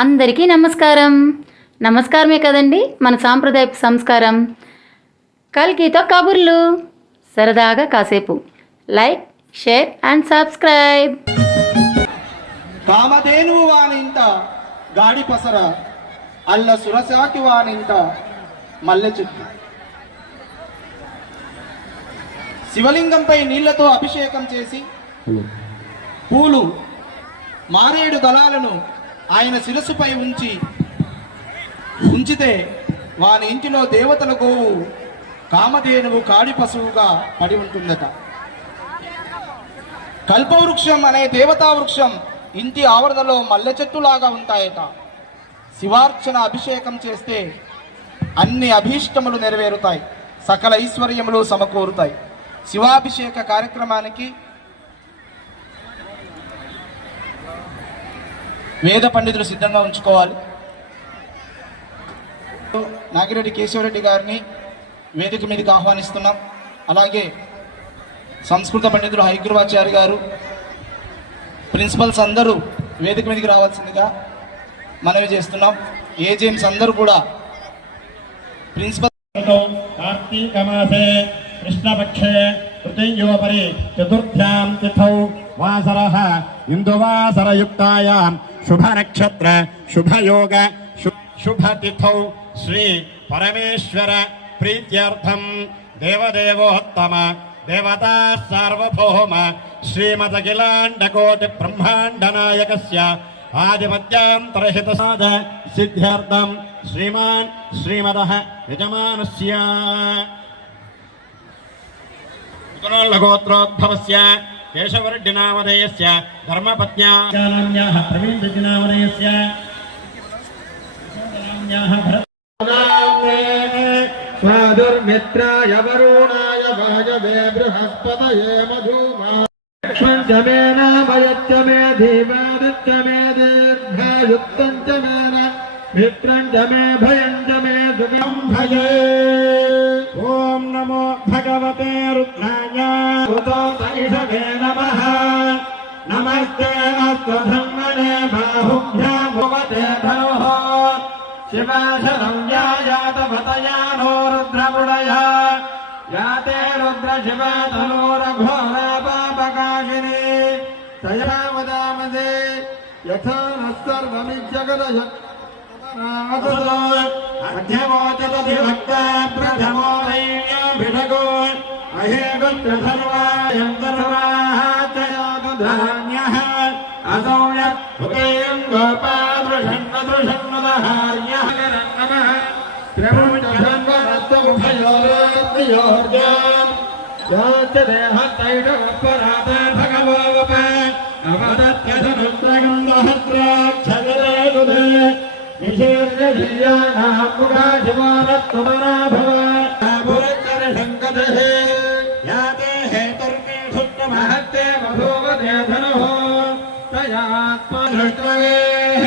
అందరికీ నమస్కారం. నమస్కారమే కదండి మన సాంప్రదాయపు సంస్కారం. కల్కితో కబుర్లు. సరదాగా కాసేపు. Like share and subscribe. కామధేనువు వానింత గాడి పసర అల్ల సురసాకి వానింత మల్లె చెట్టు. శివలింగంపై నీళ్ళతో అభిషేకం చేసి పూలు మారేడు దళాలను ఆయన శిరస్సుపై ఉంచి ఉంచితే వాని ఇంటిలో దేవతల గోవు కామధేనువు కాడి పశువుగా పడి ఉంటుందట. కల్పవృక్షం అనే దేవతా వృక్షం ఇంటి ఆవరణలో మల్లె చెట్టులాగా ఉంటాయట. శివార్చన అభిషేకం చేస్తే అన్ని అభీష్టములు నెరవేరుతాయి. సకల ఐశ్వర్యములు సమకూరుతాయి. శివాభిషేక కార్యక్రమానికి వేద పండితులు సిద్ధంగా ఉంచుకోవాలి. నాగిరెడ్డి కేశవరెడ్డి గారిని వేదిక మీదకి ఆహ్వానిస్తున్నాం. అలాగే సంస్కృత పండితులు హైగ్రవాచార్య గారు ప్రిన్సిపల్స్ అందరూ వేదిక మీదకి రావాల్సిందిగా మనవి చేస్తున్నాం. ఏజీఎంస్ అందరూ కూడా ప్రిన్సిపల్ కార్తీక కృష్ణపక్షే तृतीयोपरि चतुर्थ्यां तिथौ वासरः इन्दुवासरयुक्तायां शुभनक्षत्र शुभयोग शु- शुभतिथौ श्री परमेश्वर प्रीत्यर्थं देवदेवोत्तम देवता सार्वभौम श्रीमदखिलाण्डकोटिब्रह्माण्डनायकस्य आदिमध्यान्तरहितसाद सिद्ध्यर्थं श्रीमान् श्रीमदः यजमानस्य पुनर्लघोत्रोद्भवस्य केशवरेड्डिनामधेयस्य धर्मपत्न्याः स्वादुर्मित्राय वरुणाय भाजवे बृहस्पतये मधुमा लक्ष्मञ्चमेनाभयच्च मे धीवादित्य मे दीर्घायुक्तञ्च मित्रं मित्रञ्च मे भयञ्च मे दुर्गं भजे ॐ नमो भगवते त्वधन्मने बाहुभ्याभुवते धनुः शिवाशरं यातभतया नो रुद्रपुडया याते रुद्रशिवा तनोरघोरापापकाशिनी तया वदामदे यथा नः सर्वमिज्जगदशत् प्रथमो अहे अहेगुत्रधर्वायन्तर्वाः च यातुधान धान्यः असौ यत्पुतेयम् गोपादृषन्नदृषन्नदहार्यः नमः प्रमुखधन्वरत्वमुभयोर्योर्जाम् याच देहतैषवपरात भगवोप अवदत्यधनुद्रगन्धहस्राक्षगरे तयात्मदृष्ट्वेः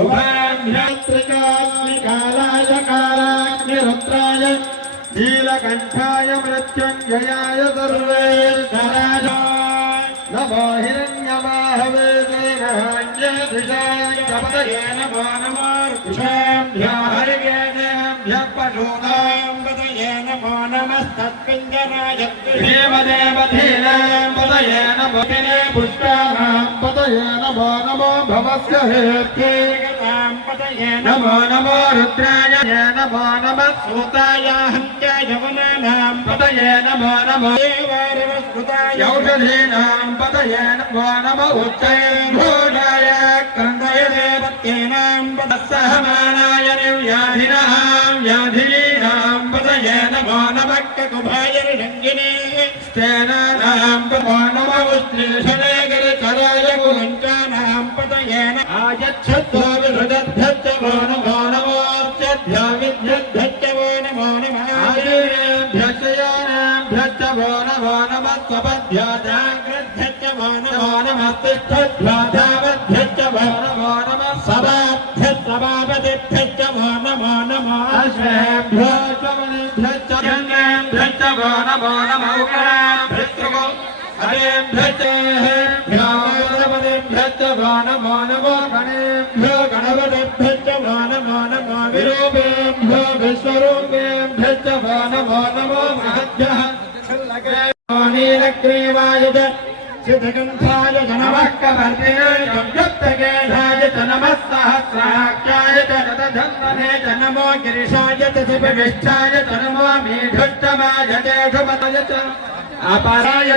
उभाभ्यात्रिकाग्निकालाय कालाग्निरुद्राय नीलकण्ठाय मृत्युञ्जयाय सर्वेश्वराय नमो हिरण्यमाहवे देवहान्यदृशाय नमो नमो ऋषाभ्यो हरिवेदेभ्यः पशूनां पदये नमो नमस्तत्पिञ्जराय देवदेवधीनां पदये नमो दिने पुष्पाणां पदये नमो नमो भवस्य हेत्ये पदये नमो नमो रुद्राय नमो नमः सूताय हन्त्याय वनानां पदये नमो नमो देवारवस्कृताय औषधीनां पदये नमो नमो उच्चैर्घोषाय क्रन्दय देवत्येनां पदस्सहमानाय निर्व्याधिनः व्याधिनीनां स्तेनानां पदो नमो उश्लेषणे गिरिकराय गुरुञ्चानां पदये न आयच्छद्वा विहृदभ्यश्च वो नमो नमोऽर्चभ्यो विद्युद्भ्यश्च वो नमो नमः आयुर्भ्यश्च यानाभ्यश्च वो नमो नमः स्वपद्भ्यो जाग्रद्भ्यश्च वो नमो नमः तिष्ठद्भ्यो धावद्भ्यश्च वो नमो नमः सभाभ्यश्च सभापतिभ्यश्च वो नमो नमः अश्वेभ्यो श्वमनिभ्यश्च जन्मेभ्यश्च वो नमो नमः उकराभ्यश्च वो हरेभ्यश्च हेभ्यो गणपतिभ्यश्च वो नमो नमो गणेभ्यो गणपति विरूपेभ्यो विश्वरूपेभ्यश्च वो नमो नमो महद्भ्यः नीलग्रीवाय च सिद्धगन्धाय च नमः कवर्तिनाय युक्तगेधाय च नमः सहस्राख्याय च रतधन्वने च नमो गिरिशाय च शिवविष्ठाय च नमो मीढुष्टमाय चेषुपतय अपराय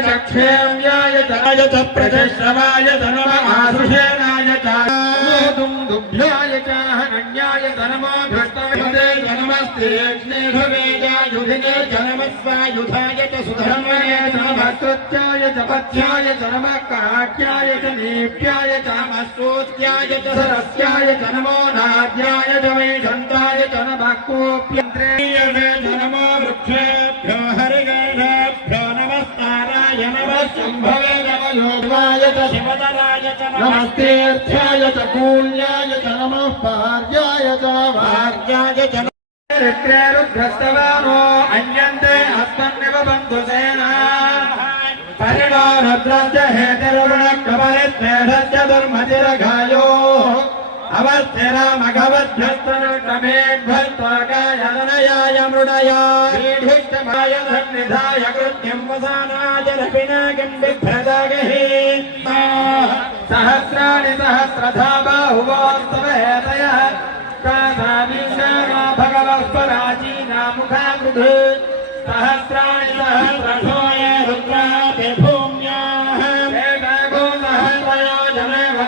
च प्रजश्रवाय नम आसुषेणाय च दुभ्याय च हनन्याय च नमो धृष्टविदे लक्ष्मीभवेजायुभिने जनमस्वायुधाय च च नेप्याय च नमस्तोत्याय च सरस्याय च नमो नाद्याय च मे सन्ताय च नभक्तोऽप्यन्त्रेय जनमो वृक्षेभ्यो हरिगर्भेभ्यो नमस्काराय नमः शम्भवे योगाय च शिवतराय च नमस्तेऽर्थ्याय च कूल्याय च नमः पार्याय च वार्याय च రుద్రే రుద్రస్తవానో అన్యంతే అస్మన్నివ బంధుసేనా పరిణో రుద్రస్య హేతిరుణ కమలిత్నేఢస్య దుర్మతిరఘాయో. అవర్తిరామగవద్భ్యస్తనటమేభ్యస్తాకాయనయాయ మృడయా. వీఢిష్టమాయ సన్నిధాయ కృత్యం వసానాయ రపిణాగం బిభ్రదా जने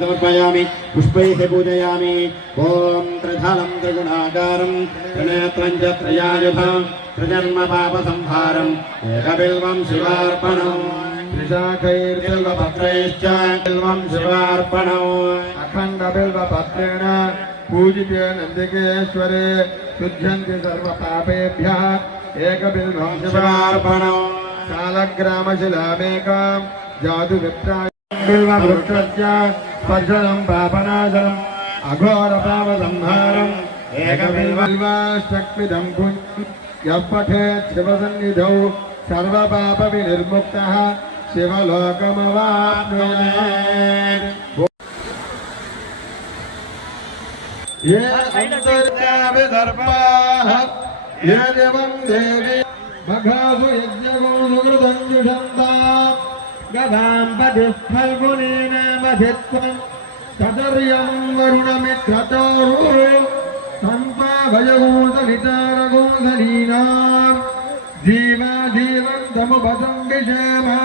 समर्पयामि, पुष्पैः पूजयामि। ॐ त्रिधलं त्रिगुणाकारं त्रिनेत्रञ्च त्रयायुधं त्रिजन्मपापसंहारम् एकबिल्वं शिवार्पणम्। त्रिशाखैर्बिल्वपत्रैश्च बिल्वं शिवार्पणम्। अखण्डबिल्वपत्रेण पूजिते नन्दिकेश्वरे, शुध्यन्ति सर्वपापेभ्यः एकबिल्वं शिवार्पणम्। कालग्रामशिलामेकां जातु बिल्ववृक्षस्य ఏక బిల్వం శివార్పణం శాలగ్రామశిలామేకాం జాదు విప్రాయ బిల్వవృక్షస్య స్పర్శనం పాపనాశనం అఘోర పాప సంహారం ఏక బిల్వాష్టక్మిదం యః పఠేత్ శివసన్నిధౌ సర్వ పాప వినిర్ముక్త శివలోకమవాప్నుయాత్ ये अन्तर्याविदर्पाः ये देवं देवी मघासु यज्ञगुणसुकृतञ्जुषन्ताम् गवाम्बधिः फल्गुनेन वधित्वम् तदर्यम् वरुणमित्रतोः सम्पाभयगोदलितारगोधलीनाम् जीवा जीवन्तमुपदम् विशामा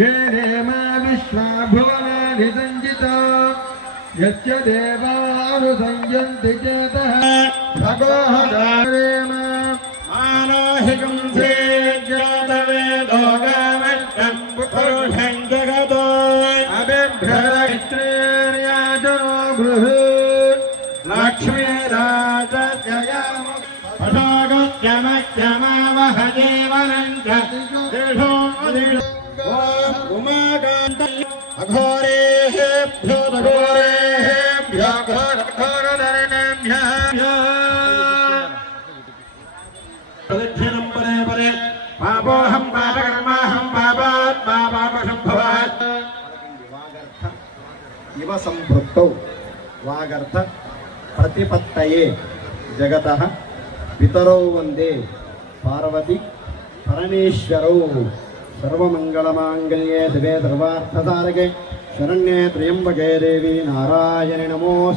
ये देवा विश्वा भुवनानि सञ्जिता यच्च देवानुसञ्जन्ति चेतः सगोहदारेम मानाहिकम् लक्ष्मीराजयामः देवनञ्च उमाकान्त परे अघोरेभ्यो प्रदक्षिणं परे परे पापोऽहं पापकर्माहं पापात् पापापसम्भवात् इव सम्पृक्तौ వాగర్థ ప్రతిపత్తయే జగత పితరౌ వందే పార్వతి పరమేశ్వరౌ. సర్వమంగళమాంగళ్యే శివే సర్వార్థసారకే శరణ్యే త్రయంబకే దేవి నారాయణ నమోస్తు.